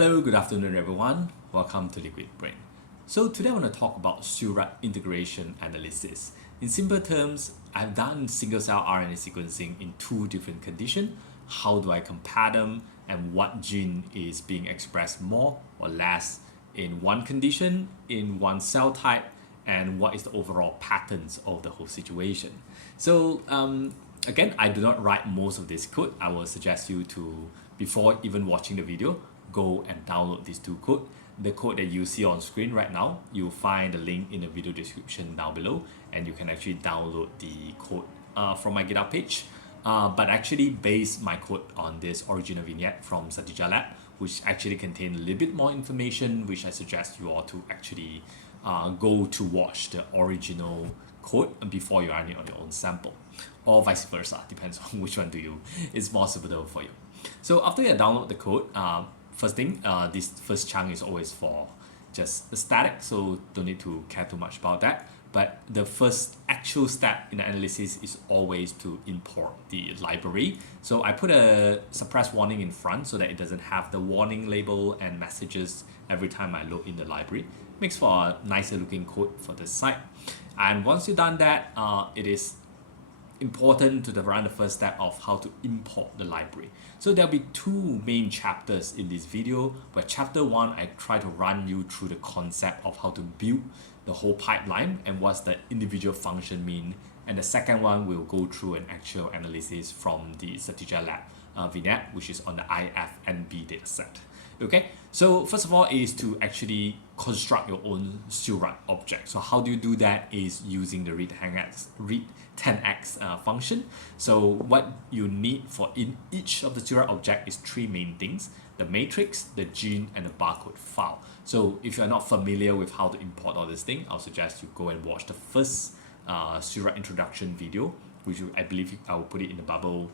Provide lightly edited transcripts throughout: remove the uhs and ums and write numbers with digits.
Hello, good afternoon everyone. Welcome to Liquid Brain. So today I want to talk about Suerat integration analysis. In simple terms, I've done single-cell RNA sequencing in two different conditions. How do I compare them and what gene is being expressed more or less in one condition, in one cell type, and what is the overall patterns of the whole situation. So again, I do not write most of this code. I will suggest you to, before even watching the video, go and download these two code. The code that you see on screen right now, you'll find the link in the video description down below, and you can actually download the code from my GitHub page. But actually base my code on this original vignette from Satija Lab, which actually contain a little bit more information, which I suggest you all to actually go to watch the original code before you run it on your own sample, or vice versa, depends on which one is more suitable for you. So after you download the code, first thing, this first chunk is always for just the static, so don't need to care too much about that. But the first actual step in the analysis is always to import the library. So I put a suppress warning in front so that it doesn't have the warning label and messages every time I load in the library. Makes for a nicer looking code for the site. And once you've done that, it is important to run the first step of how to import the library. So there'll be two main chapters in this video, but chapter 1 I try to run you through the concept of how to build the whole pipeline and what's the individual function mean, and the second one will go through an actual analysis from the Satija Lab vignette, which is on the IFNB dataset. Okay, so first of all is to actually construct your own Suerat object. So how do you do that is using the read10x function. So what you need for in each of the Suerat object is three main things: the matrix, the gene, and the barcode file. So if you're not familiar with how to import all this thing, I'll suggest you go and watch the first Suerat introduction video, which I believe I will put it in the bubble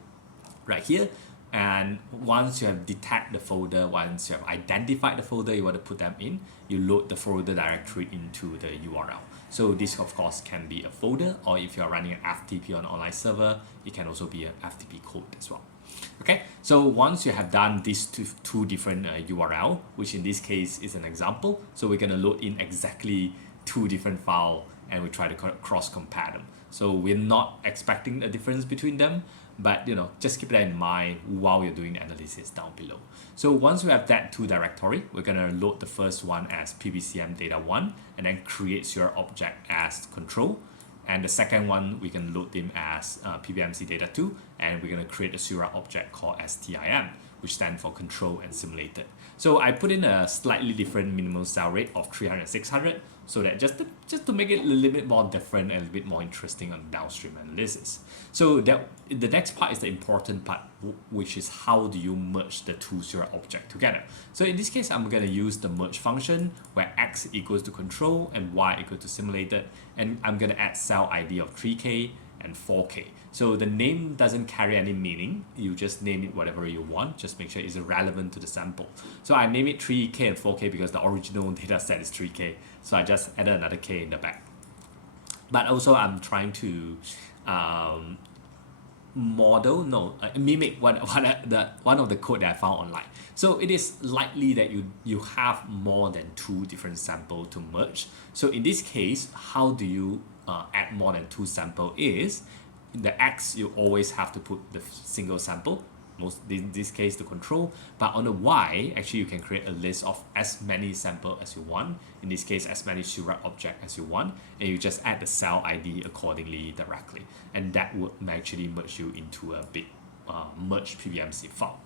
right here. And once you have detected the folder, once you have identified the folder you want to put them in, you load the folder directory into the URL. So this of course can be a folder, or if you're running an FTP on an online server, it can also be an FTP code as well. Okay, so once you have done these two different URL, which in this case is an example, so we're going to load in exactly two different files and we try to cross compare them. So we're not expecting a difference between them, but just keep that in mind while you're doing the analysis down below. So once we have that two directory, we're going to load the first one as PBCM data1 and then create your object as control. And the second one, we can load them as PBMC data2, and we're going to create a Suerat object called STIM, which stands for control and simulated. So I put in a slightly different minimum cell rate of 300/600, so that just to make it a little bit more different and a little bit more interesting on downstream analysis. So that the next part is the important part, which is how do you merge the two Suerat objects together. So in this case, I'm going to use the merge function where x equals to control and y equals to simulated, and I'm going to add cell ID of 3K and 4K. So the name doesn't carry any meaning. You just name it whatever you want. Just make sure it's relevant to the sample. So I name it 3K and 4K because the original data set is 3K. So I just added another K in the back. But also I'm trying to mimic one of the code that I found online. So it is likely that you have more than two different samples to merge. So in this case, how do you add more than two samples is, in the X, you always have to put the single sample, in this case the control, but on the Y, actually you can create a list of as many samples as you want, in this case as many Suerat objects as you want, and you just add the cell ID accordingly directly, and that would actually merge you into a big merge PBMC file.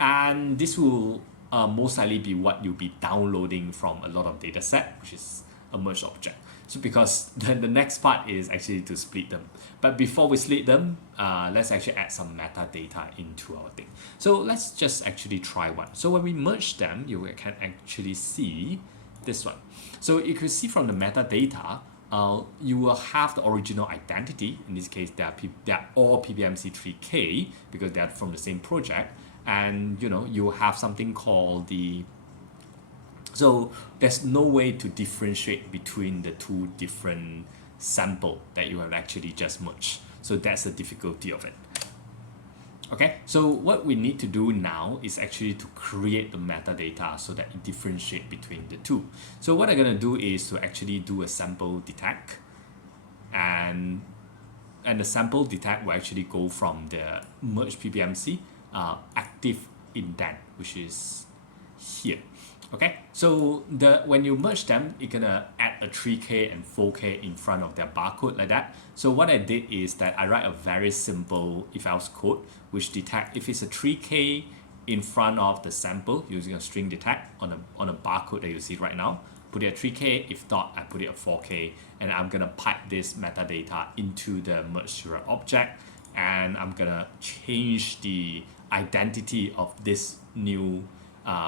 And this will most likely be what you'll be downloading from a lot of data set, which is a merge object. So because the next part is actually to split them. But before we split them, let's actually add some metadata into our thing. So let's just actually try one. So when we merge them, you can actually see this one. So you can see from the metadata, you will have the original identity. In this case, they are all PBMC3K because they are from the same project. And you have something called the So there's no way to differentiate between the two different samples that you have actually just merged. So that's the difficulty of it. Okay, so what we need to do now is actually to create the metadata so that it differentiates between the two. So what I'm going to do is to actually do a sample detect, and the sample detect will actually go from the merge PBMC active indent, which is here. Okay, so when you merge them, you're gonna add a 3K and 4K in front of their barcode like that. So what I did is that I write a very simple if else code which detect if it's a 3K in front of the sample using a string detect on a barcode that you see right now. Put it at 3K, if not, I put it at 4K, and I'm gonna pipe this metadata into the merge Suerat object, and I'm gonna change the identity of this new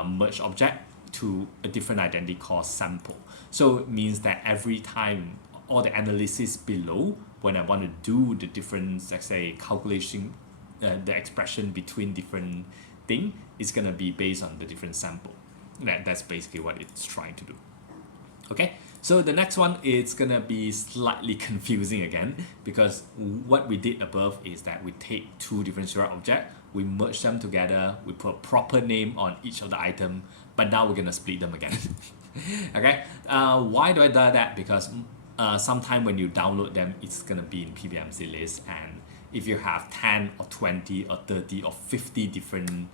merge object to a different identity called sample. So it means that every time all the analysis below, when I want to do the difference, let's say calculation, the expression between different thing is gonna be based on the different sample. That's basically what it's trying to do. Okay, so the next one is gonna be slightly confusing again, because what we did above is that we take two different Suerat objects, we merge them together, we put a proper name on each of the item, but now we're gonna split them again. Okay, why do I do that? Because sometime when you download them, it's gonna be in PBMC list, and if you have 10 or 20 or 30 or 50 different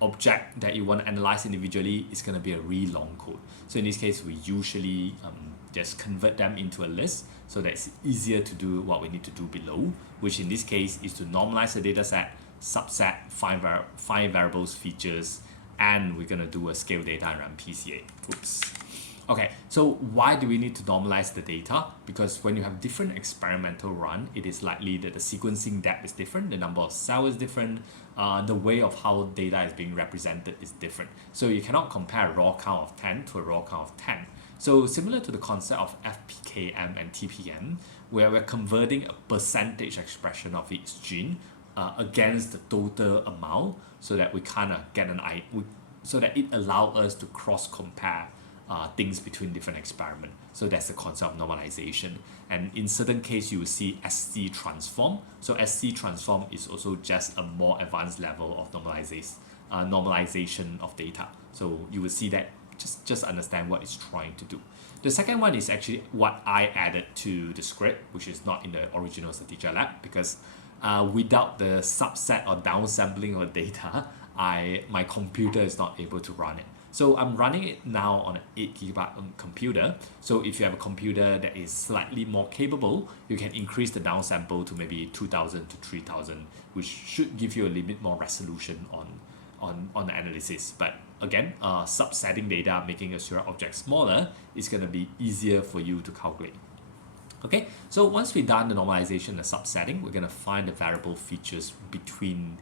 object that you want to analyze individually, it's going to be a really long code. So in this case, we usually just convert them into a list so that it's easier to do what we need to do below, which in this case is to normalize the dataset, subset, find variables, features, and we're going to do a scale data and run PCA. Oops. Okay, so why do we need to normalize the data? Because when you have different experimental run, it is likely that the sequencing depth is different, the number of cells is different, the way of how data is being represented is different. So you cannot compare a raw count of 10 to a raw count of 10. So similar to the concept of FPKM and TPM, where we're converting a percentage expression of each gene against the total amount, so that we kind of get so that it allows us to cross-compare things between different experiments. So that's the concept of normalization. And in certain cases, you will see SC transform. So SC transform is also just a more advanced level of normalization of data. So you will see that, just understand what it's trying to do. The second one is actually what I added to the script, which is not in the original Satija lab, because without the subset or downsampling of data, my computer is not able to run it. So I'm running it now on an 8GB computer. So if you have a computer that is slightly more capable, you can increase the downsample to maybe 2000 to 3000, which should give you a little bit more resolution on the analysis. But again, subsetting data, making a Suerat object smaller, is going to be easier for you to calculate. Okay, so once we've done the normalization, the subsetting, we're going to find the variable features within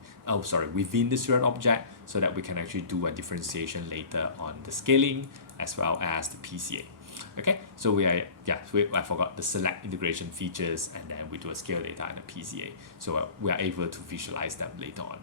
the Suerat object, so that we can actually do a differentiation later on the scaling as well as the PCA. Okay, so I forgot the select integration features, and then we do a scale data and a PCA, so we are able to visualize them later on.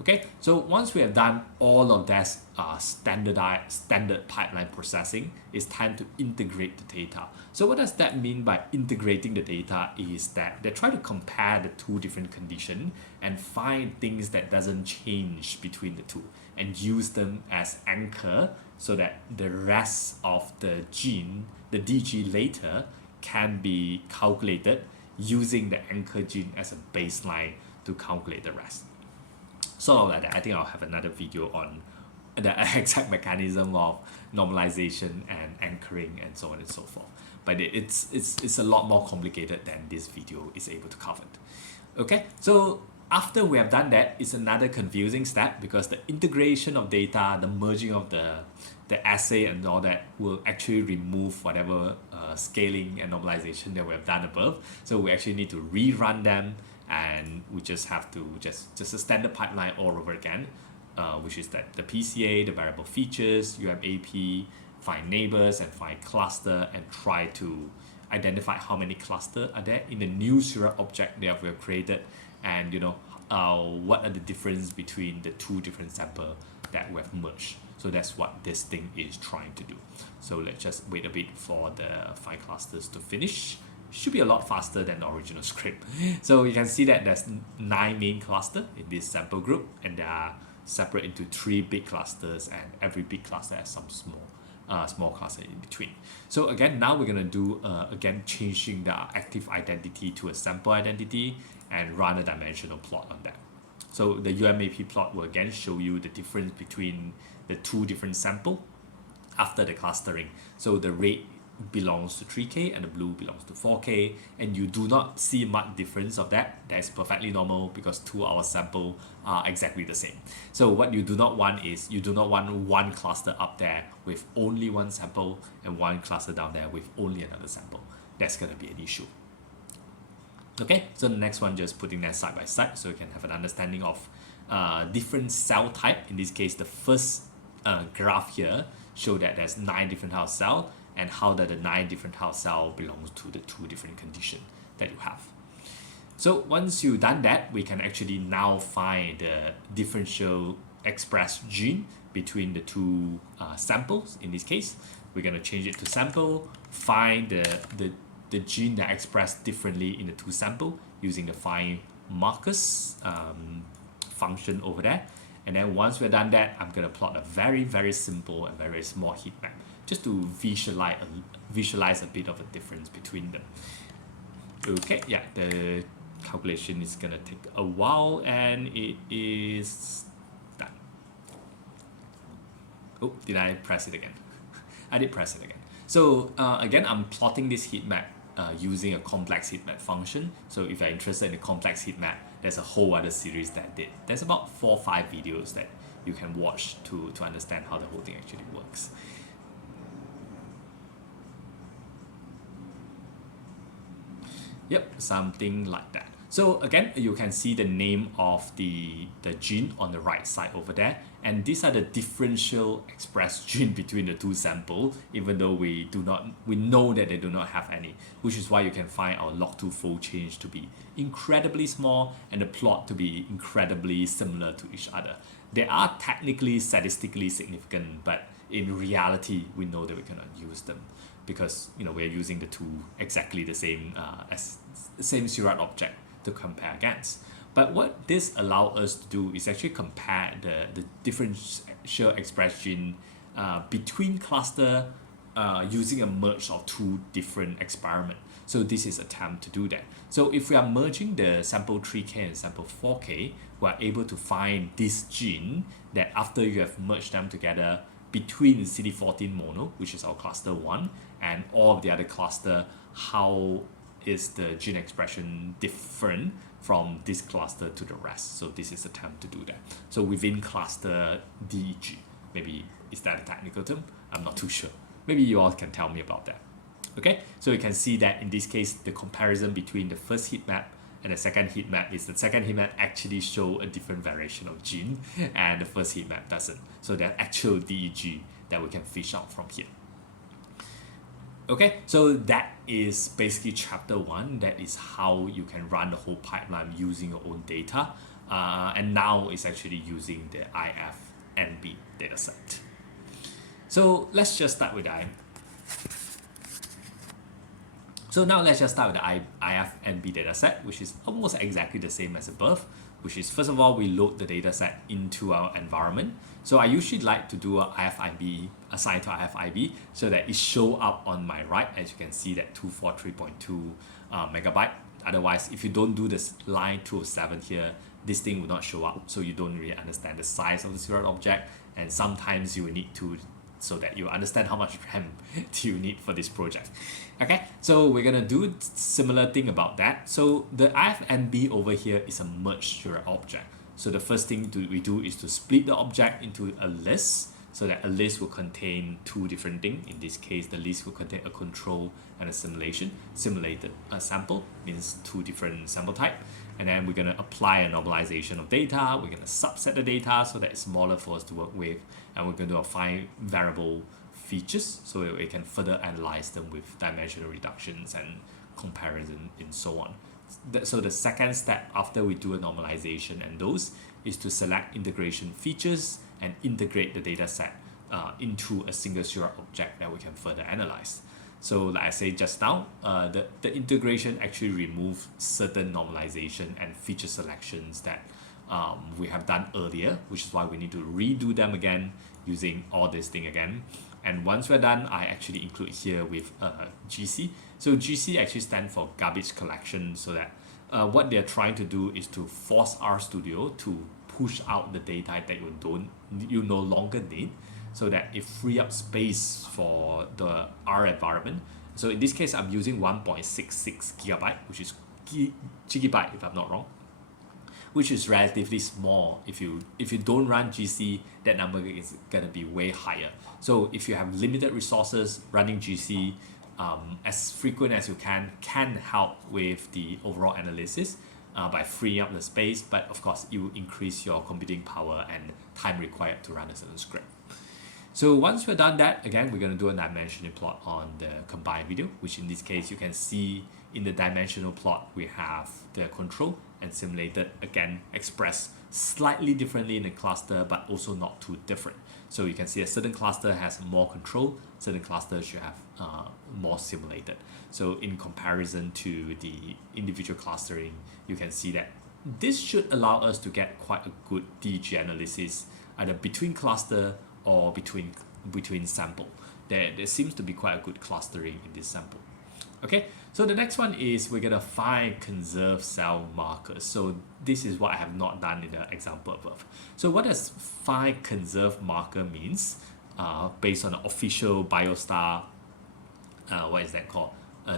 Okay, so once we have done all of that standard pipeline processing, it's time to integrate the data. So what does that mean by integrating the data is that they try to compare the two different conditions and find things that doesn't change between the two and use them as anchor, so that the rest of the gene, the DG later, can be calculated using the anchor gene as a baseline to calculate the rest. So like that, I think I'll have another video on the exact mechanism of normalization and anchoring and so on and so forth. But it's a lot more complicated than this video is able to cover. Okay, so after we have done that, it's another confusing step, because the integration of data, the merging of the assay and all that will actually remove whatever scaling and normalization that we have done above. So we actually need to rerun them, and we just have to just a standard pipeline all over again, which is that the PCA, the variable features, UMAP, find neighbors and find cluster, and try to identify how many clusters are there in the new Suerat object that we have created, and what are the difference between the two different samples that we have merged. So that's what this thing is trying to do. So let's just wait a bit for the find clusters to finish, should be a lot faster than the original script. So you can see that there's 9 main clusters in this sample group, and they are separate into 3 big clusters, and every big cluster has some small cluster in between. So again, now we're going to do again changing the active identity to a sample identity and run a dimensional plot on that. So the UMAP plot will again show you the difference between the 2 different samples after the clustering. So the red belongs to 3K and the blue belongs to 4K, and you do not see much difference of that. That's perfectly normal because 2 our sample are exactly the same. So what you do not want is you do not want one cluster up there with only one sample and one cluster down there with only another sample. That's going to be an issue. Okay, so the next one, just putting that side by side so you can have an understanding of different cell type. In this case, the first graph here show that there's 9 different house cell, and how that the 9 different house cell belongs to the 2 different conditions that you have. So once you've done that, we can actually now find the differential expressed gene between the 2 samples. In this case, we're going to change it to sample, find the gene that expressed differently in the 2 samples using the find markers function over there. And then once we're done that, I'm going to plot a very, very simple and very small heat map just to visualize a bit of a difference between them. Okay, yeah, the calculation is going to take a while, and it is done. Oh, did I press it again? I did press it again. So again, I'm plotting this heat map using a complex heat map function. So if you're interested in a complex heat map, there's a whole other series that I did. There's about 4 or 5 videos that you can watch to understand how the whole thing actually works. Yep, something like that. So again, you can see the name of the gene on the right side over there, and these are the differential expressed gene between the 2 samples, even though we know that they do not have any, which is why you can find our log2 fold change to be incredibly small and the plot to be incredibly similar to each other. They are technically statistically significant, but in reality, we know that we cannot use them because we're using the 2 exactly the same same Suerat object to compare against. But what this allows us to do is actually compare the differential expressed gene between cluster using a merge of 2 different experiments. So this is an attempt to do that. So if we are merging the sample 3K and sample 4K, we are able to find this gene that after you have merged them together between the CD14 mono, which is our cluster 1, and all of the other cluster, how is the gene expression different from this cluster to the rest. So this is an attempt to do that. So within cluster DEG, maybe is that a technical term? I'm not too sure. Maybe you all can tell me about that. Okay, so you can see that in this case, the comparison between the first heat map and the second heat map is the second heat map actually show a different variation of gene and the first heat map doesn't. So the actual DEG that we can fish out from here. Okay, so that is basically chapter 1. That is how you can run the whole pipeline using your own data. And now it's actually using the IFNB dataset. So let's just start with the IFNB dataset, which is almost exactly the same as above, which is first of all, we load the dataset into our environment. So I usually like to do a IFIB, assign to IFIB, so that it show up on my right, as you can see that 243.2 megabyte. Otherwise, if you don't do this line 207 here, this thing will not show up. So you don't really understand the size of the Suerat object, and sometimes you will need to, so that you understand how much RAM do you need for this project. Okay, so we're gonna do similar thing about that. So the IFNB over here is a merged Suerat object. So the first thing we do is to split the object into a list, so that a list will contain 2 different things. In this case, the list will contain a control and a simulation. Simulated sample means 2 different sample type. And then we're gonna apply a normalization of data. We're gonna subset the data so that it's smaller for us to work with. And we're gonna find variable features so we can further analyze them with dimensional reductions and comparison and so on. So the second step after we do a normalization and those is to select integration features and integrate the data set into a single Suerat object that we can further analyze. So like I said just now, the integration actually removes certain normalization and feature selections that we have done earlier, which is why we need to redo them again using all this thing again. And once we're done, I actually include here with GC. So GC actually stands for garbage collection, so that what they're trying to do is to force RStudio to push out the data that you no longer need, so that it free up space for the R environment. So in this case, I'm using 1.66 gigabyte, which is gigabyte if I'm not wrong, which is relatively small. If you don't run GC, that number is gonna be way higher. So if you have limited resources, running GC as frequent as you can help with the overall analysis by freeing up the space, but of course it will increase your computing power and time required to run a certain script. So once we're done that, again, we're going to do a dimensional plot on the combined video, which in this case you can see in the dimensional plot we have the control and simulated, again expressed slightly differently in the cluster, but also not too different. So you can see a certain cluster has more control, certain clusters should have more simulated. So in comparison to the individual clustering, you can see that this should allow us to get quite a good DG analysis either between cluster or between sample. There seems to be quite a good clustering in this sample. Okay, so the next one is we're gonna find conserved cell markers. So this is what I have not done in the example above. So what does find conserved marker means? Based on the official BioStar, what is that called?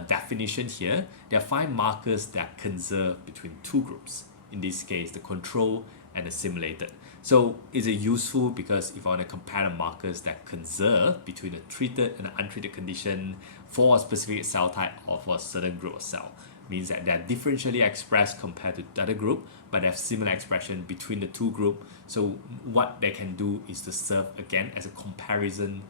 Definition here, there are 5 markers that are conserved between 2 groups. In this case, the control and the simulated. So is it useful? Because if I want to compare the markers that conserve between the treated and the untreated condition for a specific cell type or for a certain group of cell, means that they're differentially expressed compared to the other group, but they have similar expression between the 2 groups. So what they can do is to serve again as a comparison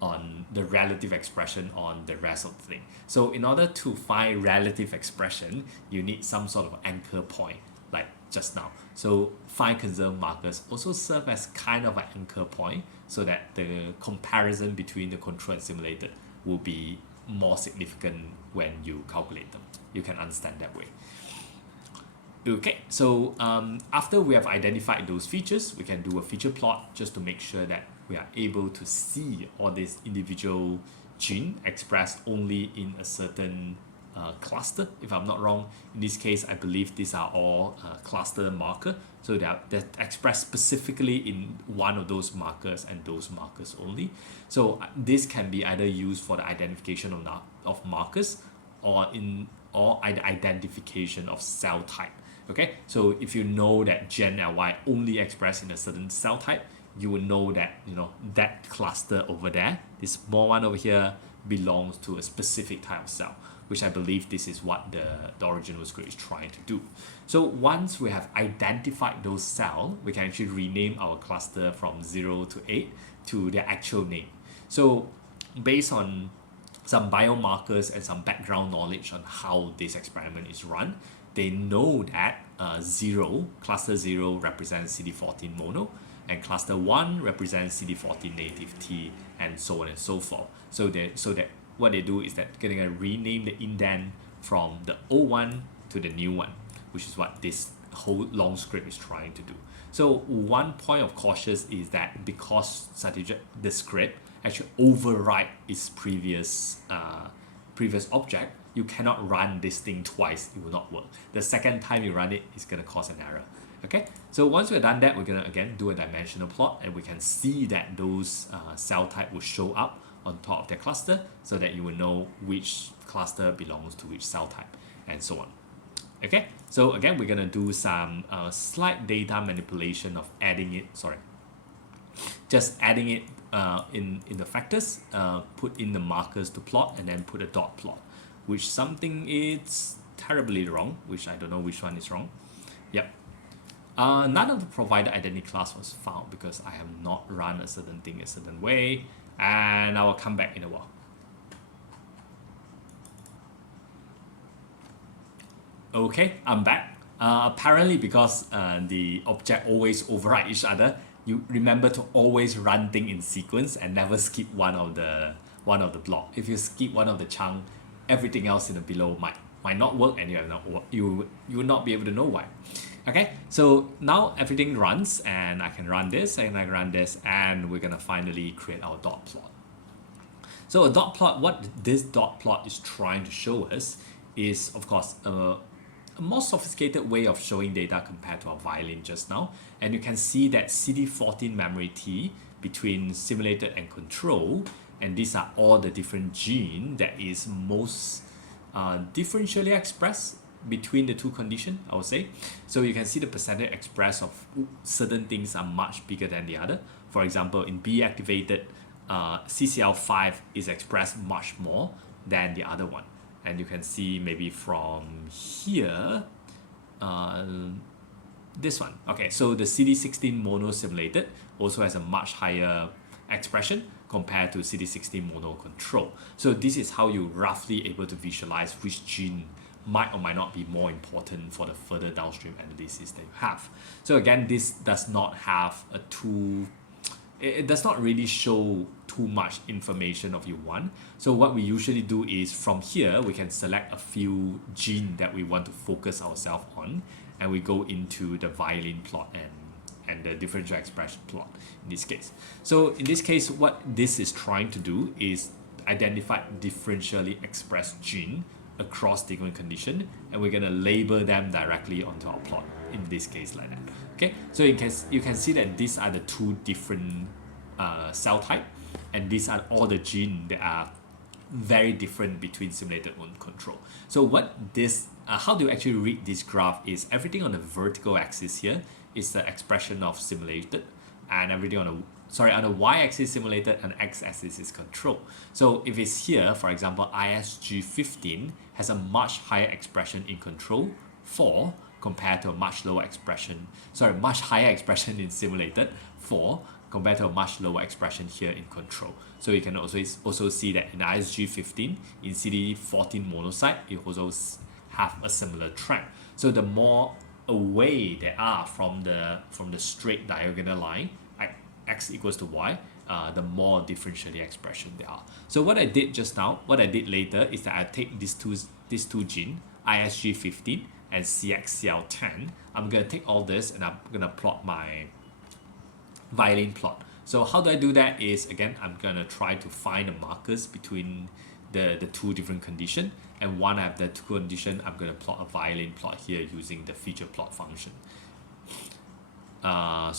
on the relative expression on the rest of the thing. So in order to find relative expression, you need some sort of anchor point, like just now. So find conserved markers also serve as kind of an anchor point, so that the comparison between the control and simulated will be more significant when you calculate them. You can understand that way. Okay, so after we have identified those features, we can do a feature plot just to make sure that we are able to see all these individual gene expressed only in a certain cluster, if I'm not wrong. In this case, I believe these are all cluster marker, so they're expressed specifically in one of those markers and those markers only. So this can be either used for the identification of markers or either identification of cell type. Okay, so if you know that Gen LY only expressed in a certain cell type, you will know that that cluster over there, this small one over here, belongs to a specific type of cell, which I believe this is what the original script is trying to do. So once we have identified those cells, we can actually rename our cluster from 0 to 8 to their actual name. So based on some biomarkers and some background knowledge on how this experiment is run, they know that cluster 0 represents CD14 mono, and cluster 1 represents CD14 native T, and so on and so forth. So that what they do is that they're going to rename the indent from the old one to the new one, which is what this whole long script is trying to do. So one point of caution is that because the script actually override its previous object, you cannot run this thing twice, it will not work. The second time you run it, it's going to cause an error. Okay, so once we've done that, we're going to again do a dimensional plot, and we can see that those cell type will show up on top of their cluster, so that you will know which cluster belongs to which cell type, and so on. Okay, so again, we're going to do some slight data manipulation of adding it, just adding it in the factors, put in the markers to plot, and then put a dot plot, which something is terribly wrong, which I don't know which one is wrong. Yep. None of the provided identity class was found because I have not run a certain thing a certain way, and I will come back in a while. Okay, I'm back. Apparently because the object always override each other, you remember to always run things in sequence and never skip one of the one of the block. If you skip one of the chunk, everything else in the below might not work, and you will not be able to know why. Okay, so now everything runs, and I can run this, and I can run this, and we're gonna finally create our dot plot. So a dot plot, what this dot plot is trying to show us is, of course, a more sophisticated way of showing data compared to our violin just now. And you can see that CD14 memory T between simulated and control, and these are all the different genes that is most differentially expressed between the two conditions, I would say. So you can see the percentage expressed of certain things are much bigger than the other. For example, in B activated, CCL5 is expressed much more than the other one. And you can see maybe from here, this one. Okay, so the CD16 mono simulated also has a much higher expression compared to CD16 mono control. So this is how you roughly able to visualize which gene might or might not be more important for the further downstream analysis that you have. So again, this does not have a it does not really show too much information of you want. So what we usually do is from here, we can select a few genes that we want to focus ourselves on, and we go into the violin plot and the differential expression plot in this case. So in this case, what this is trying to do is identify differentially expressed gene across different condition, and we're gonna label them directly onto our plot, in this case like that. Okay, so you can see that these are the two different cell type, and these are all the genes that are very different between simulated and control. So what this, how do you actually read this graph is everything on the vertical axis here is the expression of simulated, and everything on the y-axis simulated, and x-axis is control. So if it's here, for example, ISG15 has a much higher expression in control 4 compared to a much lower expression, much higher expression in simulated 4 compared to a much lower expression here in control. So you can also see that in ISG15, in CD14 monocyte, it also have a similar trend. So the more away they are from the straight diagonal line, x equals to y, the more differentially expression they are. So what I did just now, what I did later is that I take these two genes, ISG15 and CXCL10. I'm gonna take all this and I'm gonna plot my violin plot. So how do I do that is, again, I'm gonna try to find the markers between the two different conditions, and one I have the two condition, I'm gonna plot a violin plot here using the feature plot function. The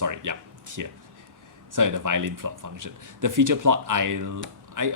violin plot function. The feature plot, I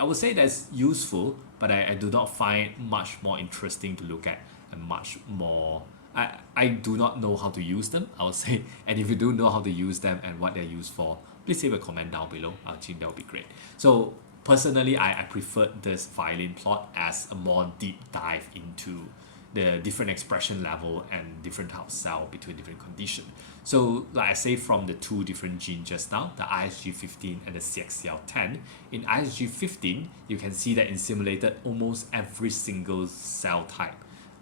would say that's useful, but I do not find much more interesting to look at, and much more, I do not know how to use them, I would say. And if you do know how to use them and what they're used for, please leave a comment down below. I think that would be great. So personally, I prefer this violin plot as a more deep dive into the different expression level and different type of cell between different conditions. So like I say, from the two different genes just now, the ISG15 and the CXCL10, in ISG15, you can see that in simulated, almost every single cell type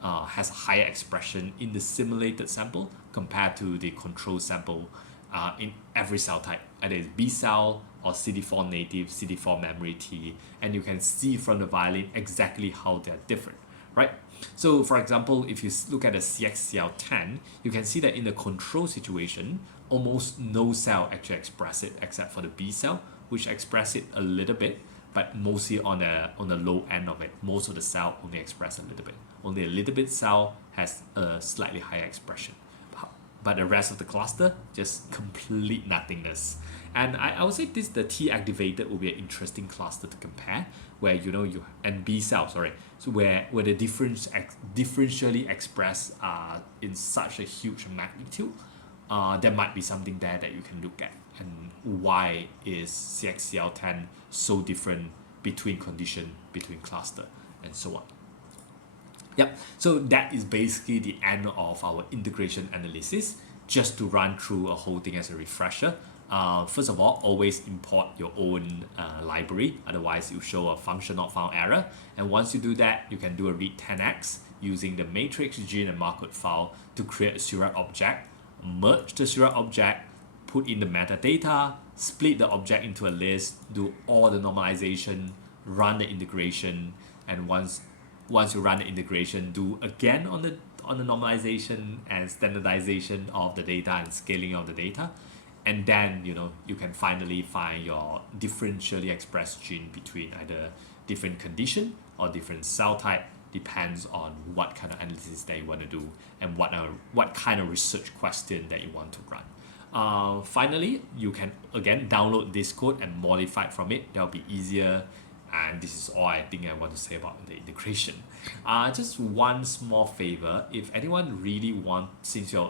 has a higher expression in the simulated sample compared to the control sample in every cell type, either it's B cell or CD4 native, CD4 memory T, and you can see from the violin exactly how they're different, right? So for example, if you look at the CXCL10, you can see that in the control situation, almost no cell actually express it except for the B cell, which express it a little bit, but mostly on the low end of it. Most of the cell only express a little bit. Only a little bit cell has a slightly higher expression. But the rest of the cluster, just complete nothingness. And I would say the T activated will be an interesting cluster to compare, where and B cell, so where the differentially expressed in such a huge magnitude, there might be something there that you can look at. And why is CXCL10 so different between condition, between cluster, and so on. Yep, so that is basically the end of our integration analysis. Just to run through a whole thing as a refresher, first of all, always import your own library, otherwise you show a function not found error. And once you do that, you can do a read 10x using the matrix, gene, and markup file to create a Suerat object, merge the Suerat object, put in the metadata, split the object into a list, do all the normalization, run the integration, and once you run the integration, do again on the normalization and standardization of the data and scaling of the data, and then you can finally find your differentially expressed gene between either different condition or different cell type, depends on what kind of analysis that you want to do and what kind of research question that you want to run. Finally, you can again download this code and modify it from it. That'll be easier. And this is all I think I want to say about the integration. Just one small favor: if anyone really wants, since you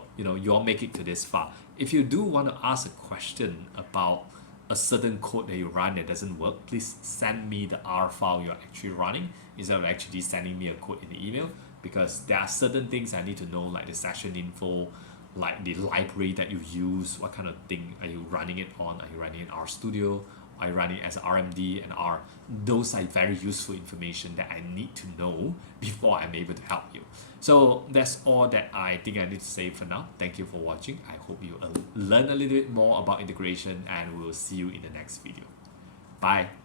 all make it to this far, if you do want to ask a question about a certain code that you run that doesn't work, please send me the R file you're actually running instead of actually sending me a code in the email, because there are certain things I need to know, like the session info, like the library that you use, what kind of thing are you running it on, are you running it in RStudio, are you running it as RMD and R. Those are very useful information that I need to know before I'm able to help you. So that's all that I think I need to say for now. Thank you for watching. I hope you learn a little bit more about integration, and we'll see you in the next video. Bye.